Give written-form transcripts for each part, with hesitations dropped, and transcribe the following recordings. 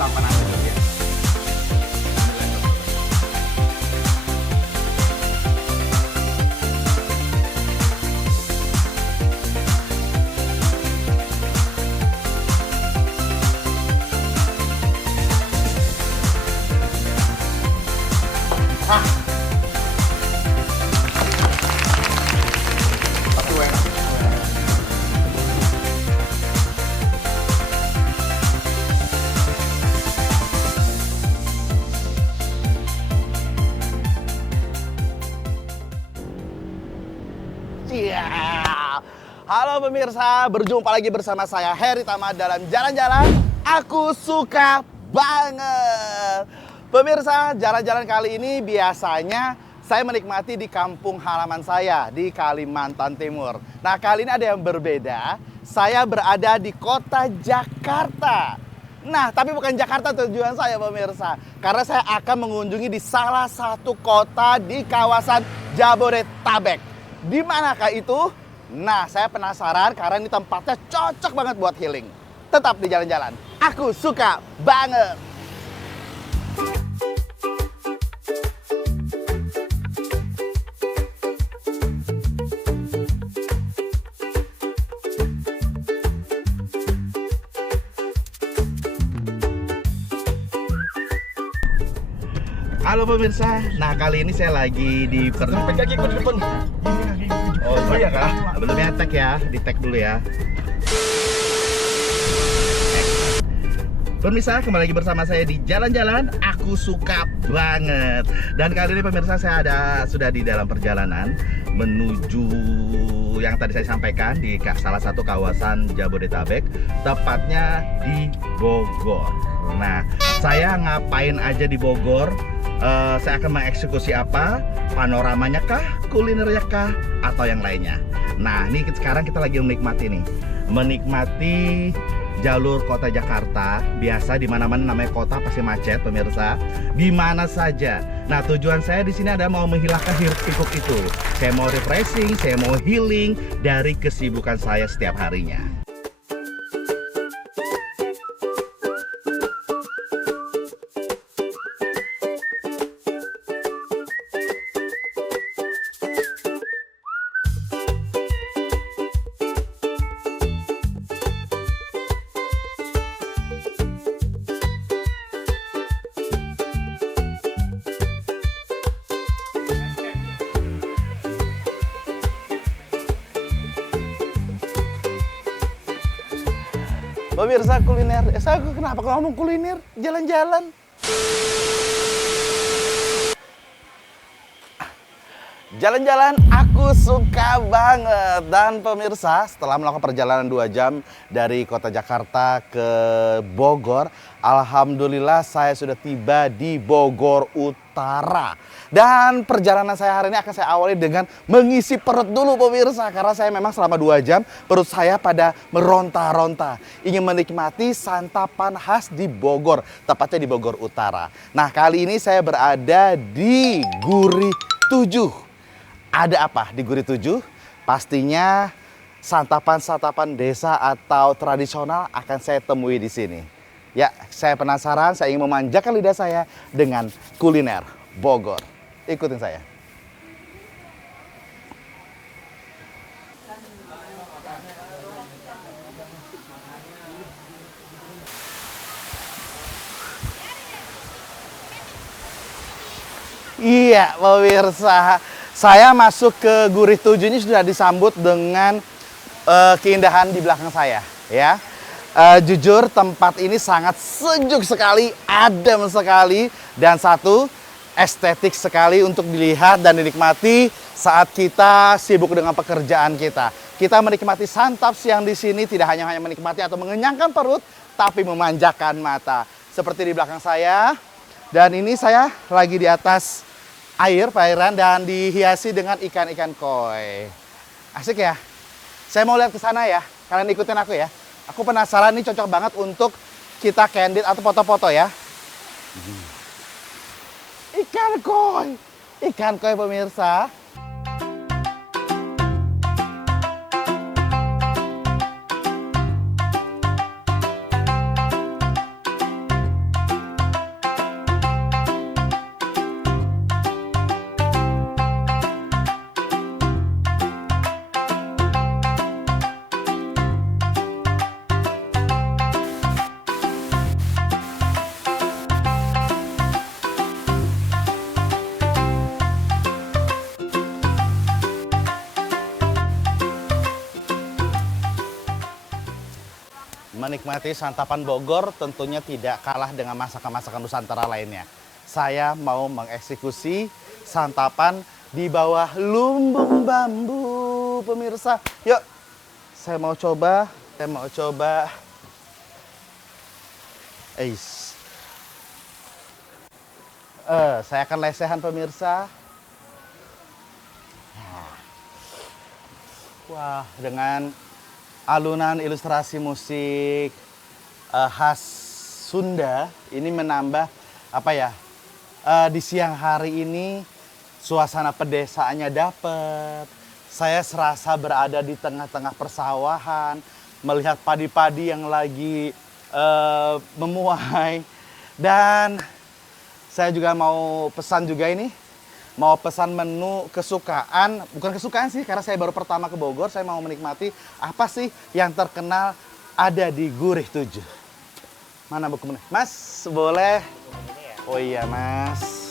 tampan aku dulu ya. Ah. Tapi enak. Iya. Halo pemirsa, berjumpa lagi bersama saya Heri Tama dalam Jalan-Jalan Aku Suka Banget. Pemirsa, jalan-jalan kali ini biasanya saya menikmati di kampung halaman saya di Kalimantan Timur. Nah, kali ini ada yang berbeda. Saya berada di kota Jakarta. Nah, tapi bukan Jakarta tujuan saya pemirsa. Karena saya akan mengunjungi di salah satu kota di kawasan Jabodetabek. Di manakah itu? Nah, saya penasaran karena ini tempatnya cocok banget buat healing. Tetap di jalan-jalan. Aku suka banget. Halo pemirsa, nah kali ini saya lagi di kaki ke depan. Oh iya kah? Belum ya tag ya, di tag dulu ya. Pemirsa, kembali lagi bersama saya di Jalan-Jalan Aku Suka Banget. Dan kali ini pemirsa saya sudah di dalam perjalanan menuju yang tadi saya sampaikan di salah satu kawasan Jabodetabek, tepatnya di Bogor. Nah, saya ngapain aja di Bogor? Saya akan mengeksekusi apa? Panoramanya kah? Kulinernya kah? Atau yang lainnya? Nah, ini sekarang kita lagi menikmati jalur kota Jakarta. Biasa di mana-mana namanya kota pasti macet, pemirsa. Di mana saja. Nah, tujuan saya di sini adalah mau menghilangkan hiruk-pikuk itu. Saya mau refreshing, saya mau healing dari kesibukan saya setiap harinya. Pemirsa kuliner, saya kenapa ngomong kuliner? Jalan-jalan. Jalan-jalan aku suka banget. Dan pemirsa, setelah melakukan perjalanan 2 jam dari kota Jakarta ke Bogor, alhamdulillah saya sudah tiba di Bogor Utara. Dan perjalanan saya hari ini akan saya awali dengan mengisi perut dulu pemirsa. Karena saya memang selama 2 jam perut saya pada meronta-ronta. Ingin menikmati santapan khas di Bogor, tepatnya di Bogor Utara. Nah, kali ini saya berada di Gurih 7. Ada apa di Gurih 7? Pastinya santapan-santapan desa atau tradisional akan saya temui di sini. Ya, saya penasaran, saya ingin memanjakan lidah saya dengan kuliner Bogor. Ikutin saya. Iya, pemirsa. Saya masuk ke Gurih 7 ini sudah disambut dengan keindahan di belakang saya, ya. Jujur tempat ini sangat sejuk sekali, adem sekali, dan satu estetik sekali untuk dilihat dan dinikmati saat kita sibuk dengan pekerjaan kita. Kita menikmati santap siang di sini tidak hanya menikmati atau mengenyangkan perut, tapi memanjakan mata. Seperti di belakang saya, dan ini saya lagi di atas perairan dan dihiasi dengan ikan-ikan koi. Asik ya? Saya mau lihat ke sana ya. Kalian ikutin aku ya. Aku penasaran, ini cocok banget untuk kita candid atau foto-foto ya. Ikan koi pemirsa. menikmati santapan Bogor tentunya tidak kalah dengan masakan-masakan Nusantara lainnya. Saya mau mengeksekusi santapan di bawah lumbung bambu, pemirsa. Yuk, saya mau coba. Eis. Saya akan lesehan, pemirsa. Wah, dengan alunan ilustrasi musik khas Sunda ini menambah apa ya? Di siang hari ini suasana pedesaannya dapet. Saya serasa berada di tengah-tengah persawahan, melihat padi-padi yang lagi memuai. Dan saya juga mau pesan juga ini. Mau pesan menu kesukaan, bukan kesukaan sih, karena saya baru pertama ke Bogor, saya mau menikmati apa sih yang terkenal ada di Gurih 7. Mana buku meneh? Mas, boleh? Oh iya, Mas.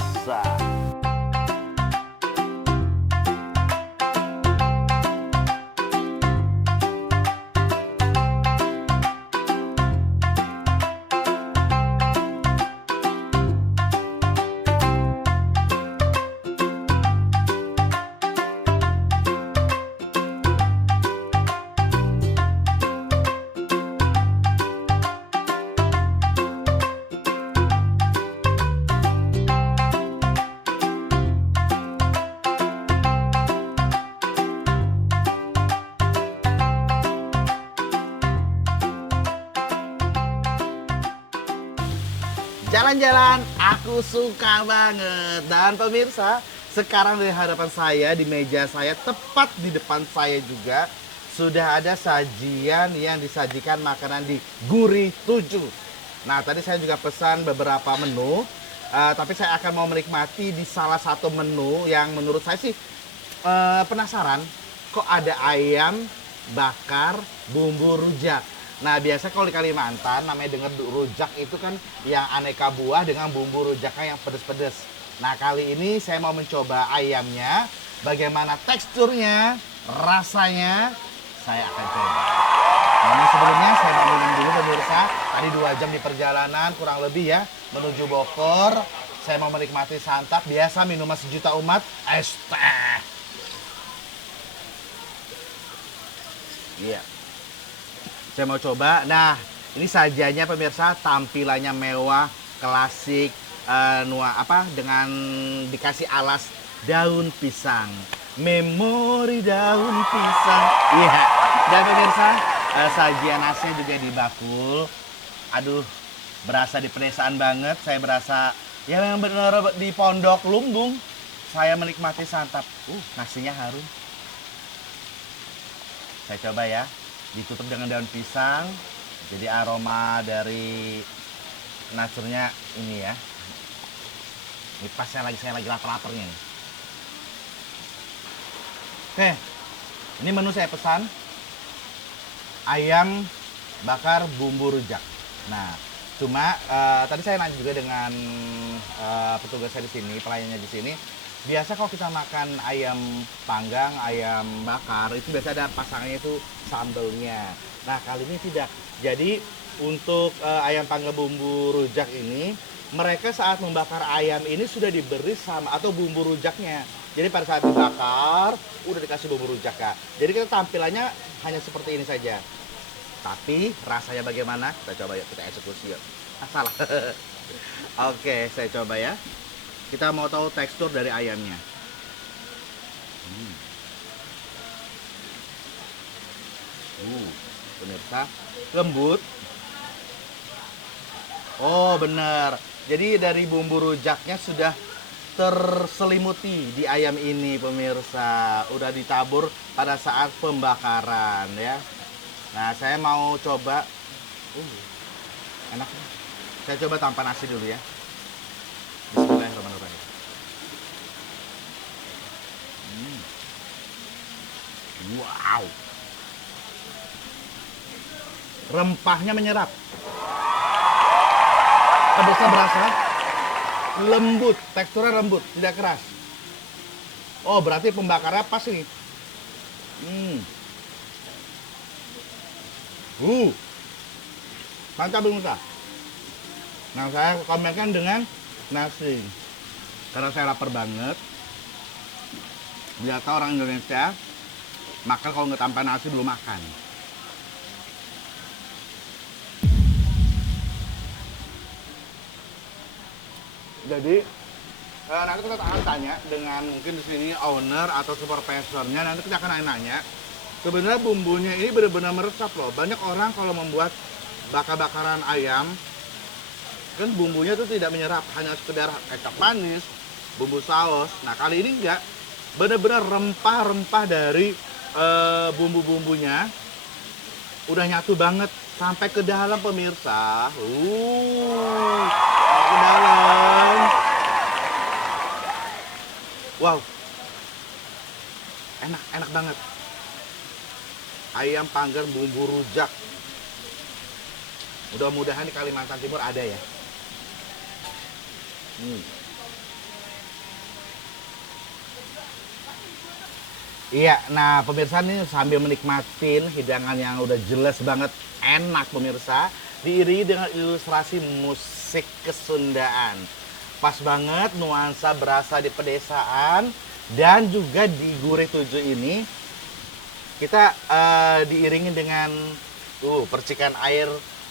Jalan-jalan, aku suka banget. Dan pemirsa, sekarang di hadapan saya, di meja saya, tepat di depan saya juga, sudah ada sajian yang disajikan makanan di Gurih 7. Nah, tadi saya juga pesan beberapa menu, tapi saya akan mau menikmati di salah satu menu yang menurut saya sih penasaran, kok ada ayam bakar bumbu rujak. Nah, biasa kalau di Kalimantan namanya dengar rujak itu kan yang aneka buah dengan bumbu rujaknya yang pedes-pedes. Nah, kali ini saya mau mencoba ayamnya, bagaimana teksturnya, rasanya, saya akan coba. Namun sebelumnya saya mau minum dulu, pemirsa. Tadi 2 jam di perjalanan kurang lebih ya menuju Bogor. Saya mau menikmati santap, biasa minuman sejuta umat, es teh. Iya. Saya mau coba. Nah, ini sajiannya pemirsa, tampilannya mewah, klasik, dengan dikasih alas daun pisang. Memori daun pisang. Iya. Dan pemirsa, sajian nasinya juga di bakul. Aduh, berasa di pedesaan banget. Saya berasa ya memang benar di Pondok Lumbung. Saya menikmati santap. Nasinya harum. Saya coba ya. Ditutup dengan daun pisang, jadi aroma dari nasurnya ini ya. Ini pas saya lagi lapar-laparnya nih. Oke, ini menu saya pesan ayam bakar bumbu rujak. Nah, cuma tadi saya nanya juga dengan petugas saya di sini, pelayannya di sini. Biasa kalau kita makan ayam panggang, ayam bakar, itu biasa ada pasangannya itu sambelnya. Nah, kali ini tidak. Jadi, untuk ayam panggang bumbu rujak ini, mereka saat membakar ayam ini sudah diberi sama atau bumbu rujaknya. Jadi pada saat dibakar, udah dikasih bumbu rujak ya. Jadi kita tampilannya hanya seperti ini saja. Tapi rasanya bagaimana? Kita coba ya, kita eksekusi ya. Salah. Oke, saya coba ya. Kita mau tahu tekstur dari ayamnya. Pemirsa, lembut. Oh, benar. Jadi dari bumbu rujaknya sudah terselimuti di ayam ini, pemirsa. Udah ditabur pada saat pembakaran ya. Nah, saya mau coba. Enak. Saya coba tanpa nasi dulu ya. Bismillahirrahmanirrahim. Wow. Rempahnya menyerap. Pedasnya berasa. Lembut, teksturnya lembut, tidak keras. Oh, berarti pembakarnya pas ini. Mantap pemirsa. Nah, saya kombinasikan dengan nasi. Karena saya lapar banget. Biasa orang Indonesia makan kalau nggak tanpa nasi belum makan. Jadi nanti kita akan tanya dengan mungkin di sini owner atau supervisornya. Nanti kita akan nanya. Sebenarnya bumbunya ini benar-benar meresap loh. Banyak orang kalau membuat bakar-bakaran ayam, kan bumbunya tuh tidak menyerap, hanya sekedar kecap manis, bumbu saus. Nah kali ini enggak, benar-benar rempah-rempah dari bumbu-bumbunya udah nyatu banget sampai ke dalam pemirsa. Ke dalam. Wow, enak banget. Ayam panggang bumbu rujak. Mudah-mudahan di Kalimantan Timur ada ya. Iya, nah pemirsa nih sambil menikmatin hidangan yang udah jelas banget enak pemirsa, diiringi dengan ilustrasi musik kesundaan. Pas banget nuansa berasa di pedesaan dan juga di Gurih 7 ini kita diiringi dengan percikan air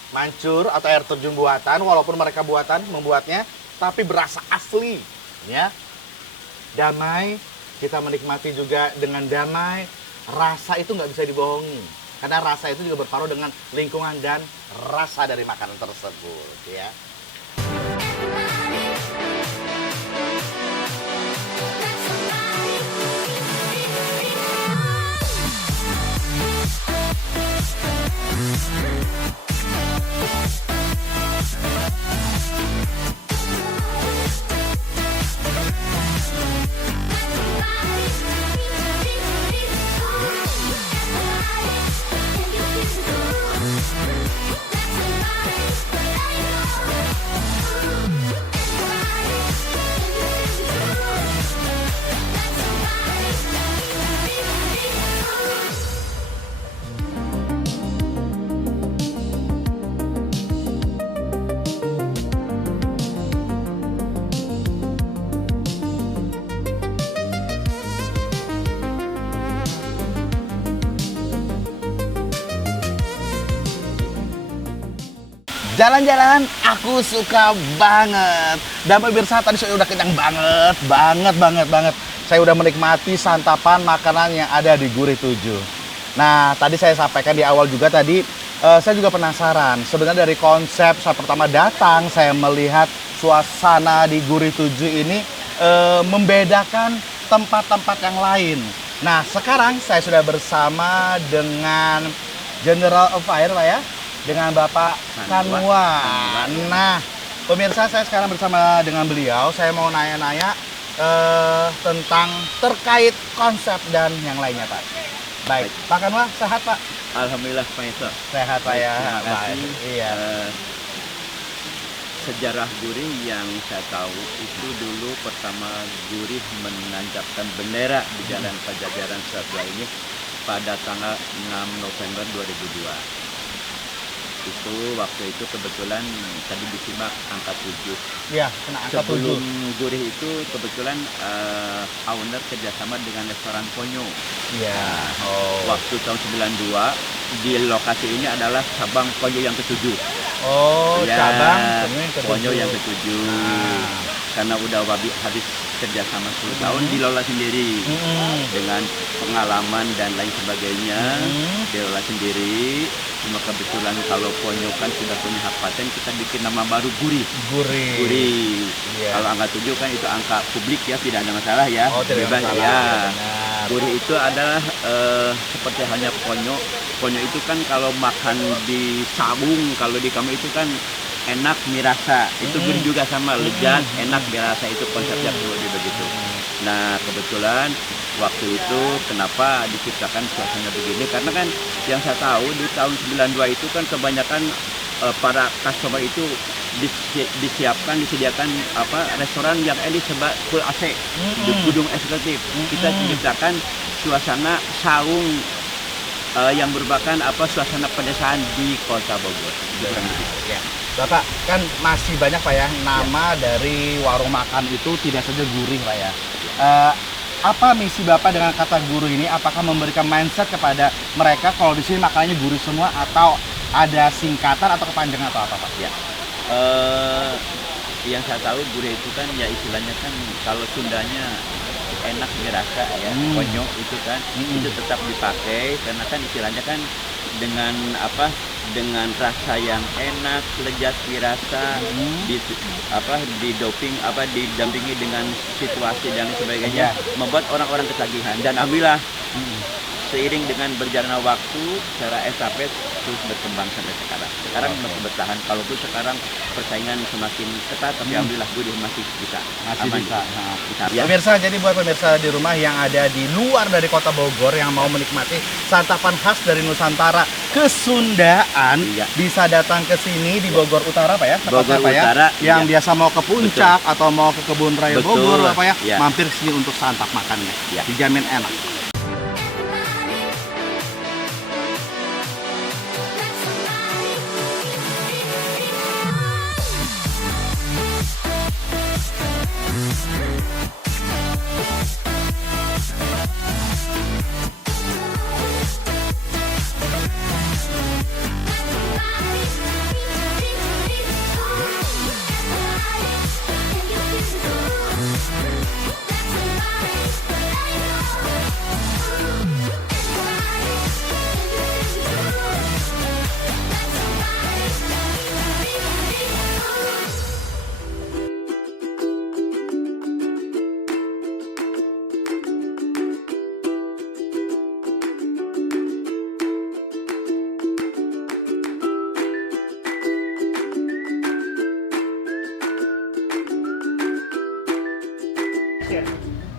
mancur atau air terjun buatan, walaupun mereka membuatnya tapi berasa asli ya. Damai, kita menikmati juga dengan damai. Rasa itu nggak bisa dibohongi karena rasa itu juga berparu dengan lingkungan dan rasa dari makanan tersebut ya. Jalan-jalan aku suka banget. Dan pemirsa tadi saya udah kenyang banget. Saya udah menikmati santapan makanan yang ada di Gurih 7. Nah, tadi saya sampaikan di awal juga tadi, saya juga penasaran. Sebenarnya dari konsep saya pertama datang, saya melihat suasana di Gurih 7 ini membedakan tempat-tempat yang lain. Nah, sekarang saya sudah bersama dengan General of Fire, Pak ya? Dengan Bapak Kanwa. Nah, pemirsa saya sekarang bersama dengan beliau. Saya mau nanya-nanya tentang terkait konsep dan yang lainnya, Pak. Baik, Pak Kanwa, sehat Pak? Alhamdulillah Pak Eso. Sehat Pak ya. Terima kasih. Iya. Sejarah Gurih yang saya tahu itu dulu pertama Gurih menancapkan bendera di Jalan Pajajaran Satwa ini pada tanggal 6 November 2002. Itu waktu itu kebetulan tadi disimak angka 7. Iya, kena angka 7. Sebelum Gurih itu kebetulan owner kerjasama dengan restoran Ponyo. Iya. Waktu tahun 92 di lokasi ini adalah cabang Ponyo yang ke-7. Ya, Cabang Ponyo yang ke-7. Karena udah habis kerjasama 10 tahun dikelola sendiri dengan pengalaman dan lain sebagainya, dikelola sendiri. Cuma kebetulan kalau Ponyo kan sudah punya hak paten, kita bikin nama baru Gurih. Yeah. Kalau angka 7 kan itu angka publik ya, tidak ada masalah ya. Bebas ya. Gurih itu adalah seperti halnya Ponyo. Ponyo itu kan kalau makan di sabung, kalau di kami itu kan enak mirasa, itu Gurih juga sama, lezat, enak mirasa, itu konsepnya begitu. Nah kebetulan waktu itu kenapa diciptakan suasana begini, karena kan yang saya tahu di tahun 92 itu kan kebanyakan para customer itu disediakan restoran yang ini sebab full AC di gedung eksekutif. Kita menciptakan suasana saung yang merupakan suasana pedesaan di Kota Bogor. Ya. Bapak, kan masih banyak Pak ya nama dari warung makan itu tidak saja gurih Pak ya. Apa misi Bapak dengan kata gurih ini? Apakah memberikan mindset kepada mereka kalau di sini makanannya gurih semua atau ada singkatan atau kepanjangan atau apa Pak? Ya. Yang saya tahu gurih itu kan ya istilahnya kan kalau Sundanya enak dirasa ya, konyol itu kan itu tetap dipakai karena kan istilahnya kan dengan dengan rasa yang enak, lezat dirasa, didampingi dengan situasi dan sebagainya, membuat orang-orang ketagihan. Dan alhamdulillah seiring dengan berjalannya waktu, secara estafet terus berkembang sampai sekarang. Sekarang masih bertahan, kalaupun sekarang persaingan semakin ketat, tapi alhamdulillah gurih masih bisa. Bisa. Ya. Pemirsa, jadi buat pemirsa di rumah yang ada di luar dari Kota Bogor yang mau menikmati santapan khas dari Nusantara Kesundaan, bisa datang ke sini di Bogor Utara Pak ya? Bogor Pak, Utara. Yang biasa mau ke Puncak atau mau ke Kebun Raya Bogor Pak ya? Mampir sini untuk santap makannya. Dijamin enak.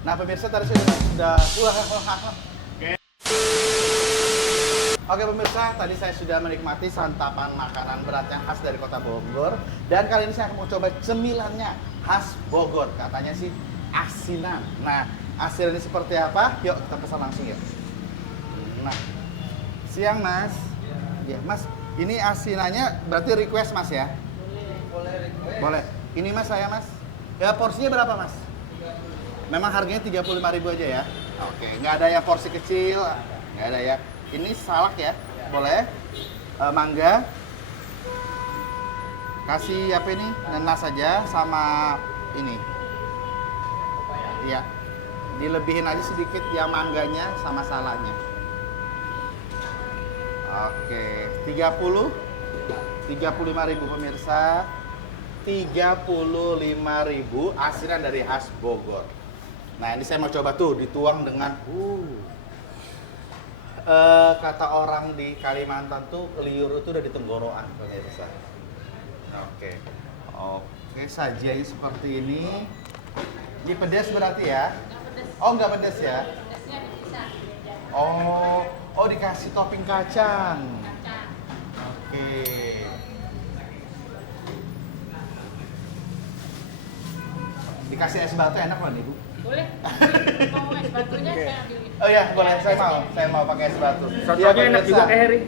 Nah pemirsa tadi saya sudah Oke pemirsa, tadi saya sudah menikmati santapan makanan berat yang khas dari Kota Bogor. Dan kali ini saya mau coba cemilannya khas Bogor. Katanya sih asinan. Nah, asinan ini seperti apa? Yuk kita pesan langsung ya. Nah, siang Mas. Ya Mas, ini asinannya berarti request Mas ya? Boleh request. Boleh. Ini Mas saya Mas. Ya porsinya berapa Mas? Memang harganya 35.000 aja ya? Oke, nggak ada yang porsi kecil, nggak ada ya. Ini salak ya, boleh. Mangga. Kasih apa ini? Nanas saja sama ini. Iya. Dilebihin aja sedikit yang mangganya sama salaknya. Oke, 35.000 pemirsa. 35.000 asinan dari khas Bogor. Nah ini saya mau coba tuh dituang dengan kata orang di Kalimantan tuh liur itu udah di tenggorokan pemirsa. Oke, sajiannya seperti ini. Ini pedas berarti ya? Oh nggak pedas ya? Oh dikasih topping kacang. Oke. Dikasih es batu enak loh nih Bu. Boleh. Mau es batunya saya ambil. Oh iya, boleh. Saya mau pakai es batu. Sotonya enak juga kayak Heri.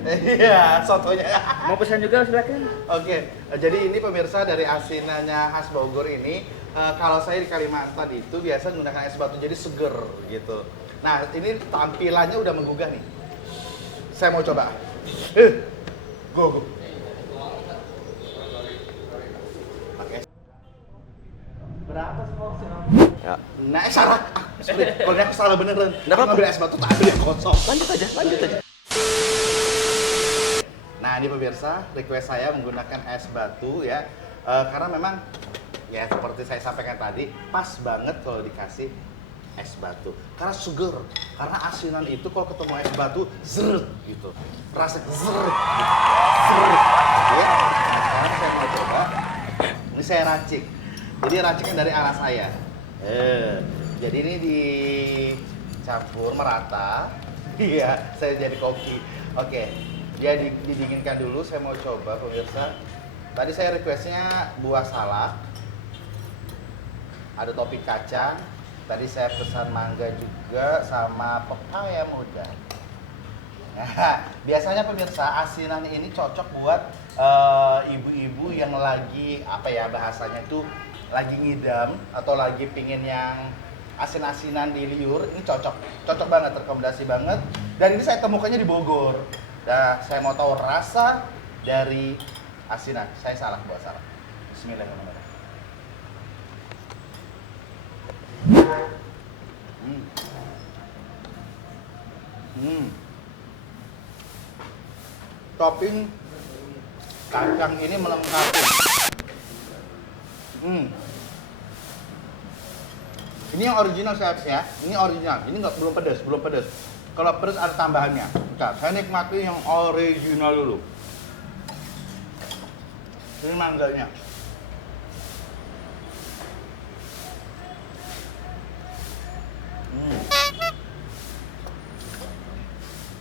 Iya, sotonya. Mau pesan juga silakan. Oke, jadi ini pemirsa dari asinannya khas Bogor ini. Kalau saya di Kalimantan itu biasa menggunakan es batu jadi seger gitu. Nah, ini tampilannya udah menggugah nih. Saya mau coba. Go. Berapa seporsi? Ya. Nah, salah. Sorry, kalau aku salah beneran. Aku ngambil es batu, tak ambil yang kosong. Lanjut aja. Nah, ini pemirsa, request saya menggunakan es batu ya. Karena memang ya seperti saya sampaikan tadi, pas banget kalau dikasih es batu. Karena seger, karena asinan itu kalau ketemu es batu, zeret gitu. Rasa zeret gitu. Zeret. Oke, nah, sekarang saya mau coba. Ini saya racik. Jadi raciknya dari arah saya. Jadi ini dicampur merata. Iya, saya jadi koki. Oke, dia didinginkan dulu. Saya mau coba pemirsa. Tadi saya requestnya buah salak. Ada topping kacang. Tadi saya pesan mangga juga sama pepaya muda. Nah, biasanya pemirsa asinan ini cocok buat ibu-ibu yang lagi apa ya bahasanya itu lagi ngidam atau lagi pingin yang asin-asinan di liur, ini cocok banget, rekomendasi banget. Dan ini saya temukannya di Bogor. Nah, saya mau tahu rasa dari asinan. Saya salah buat salah. Bismillahirrahmanirrahim. Hmm. Hmm. Topping kacang ini melengkapi. Ini yang original ya. Ini original. Ini belum pedas. Kalau pedas ada tambahannya. Bentar, saya nikmati yang original dulu. Ini mangganya.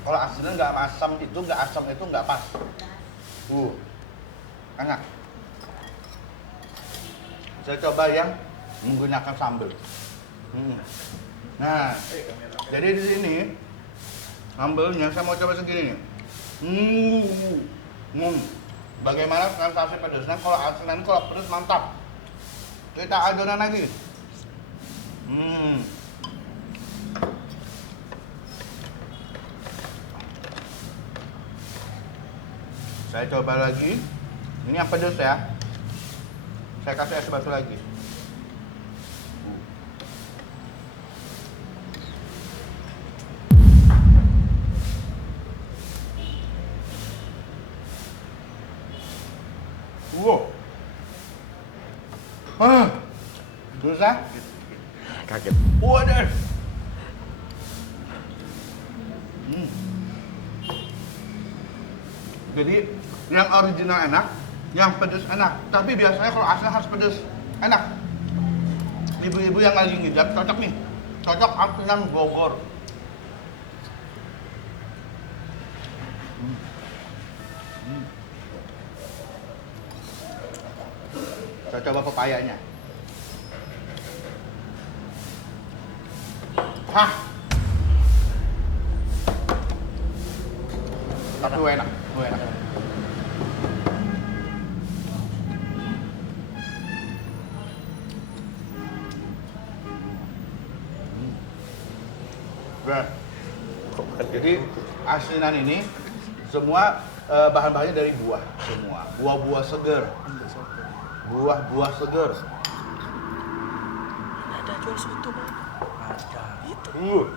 Kalau asinan nggak asam itu nggak pas. Enak. Saya coba yang menggunakan sambal. Nah, jadi di sini sambalnya saya mau coba segini nih. Bagaimana sensasi pedasnya? Kalau asinan kalau pedas mantap. Kita adonan lagi. Saya coba lagi. Ini yang pedas ya. Saya kasih es batu lagi. Susah? Kaget. Waduh. Jadi yang original enak, yang pedas enak. Tapi biasanya kalau asli harus pedas enak. Ibu-ibu yang lagi ngidam cocok nih. Cocok asinan Bogor. Saya coba pepayanya. Hah. Tapi enak. Jadi asinan ini semua bahan-bahannya dari buah semua, buah-buah segar. Buah-buah segar. Ada jual soto, Bang. Ada. Itu.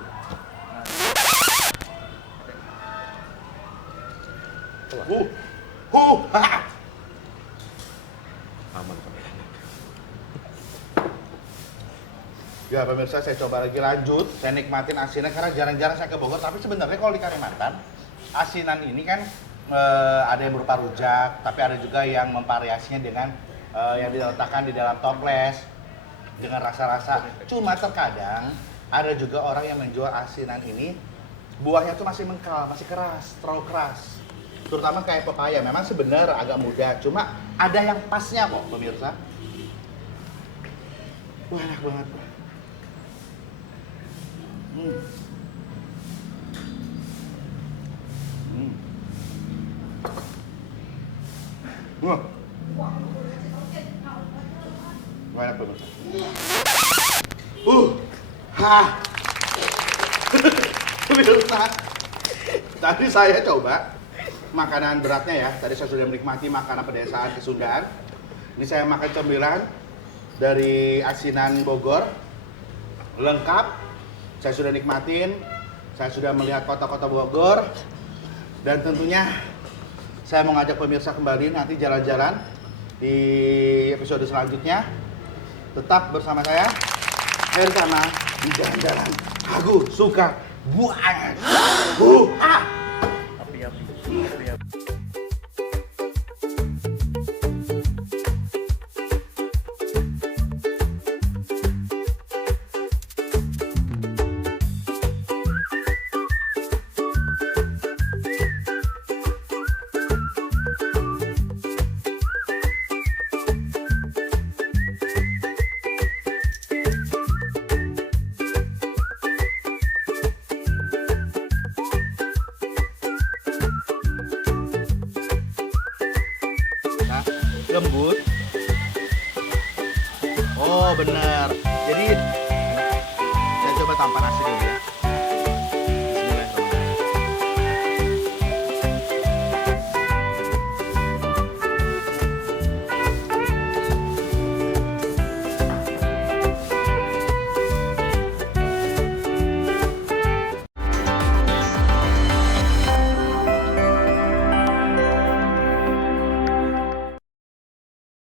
Aman. Ya pemirsa, saya coba lagi lanjut. Saya nikmatin asinnya karena jarang-jarang saya ke Bogor. Tapi sebenarnya kalau di Kalimantan, asinan ini kan ada yang berupa rujak, tapi ada juga yang memvariasinya dengan yang diletakkan di dalam toples dengan rasa-rasa. Cuma terkadang ada juga orang yang menjual asinan ini buahnya tuh masih mengkal, masih keras, terlalu keras. Terutama kayak pepaya, memang sebenarnya agak mudah, cuma ada yang pasnya kok pemirsa. Wah, enak banget. Wah, enak pemirsa. Pemirsa, tadi saya coba makanan beratnya ya. Tadi saya sudah menikmati makanan pedesaan Kesundaan. Ini saya makan cemilan dari asinan Bogor, lengkap. Saya sudah nikmatin, saya sudah melihat kota-kota Bogor, dan tentunya saya mau ngajak pemirsa kembali nanti jalan-jalan di episode selanjutnya. Tetap bersama saya, bersama di jalan-jalan Aku Suka Buang. Api-api. Oh bener. Jadi saya coba tanpa nasi dulu ya.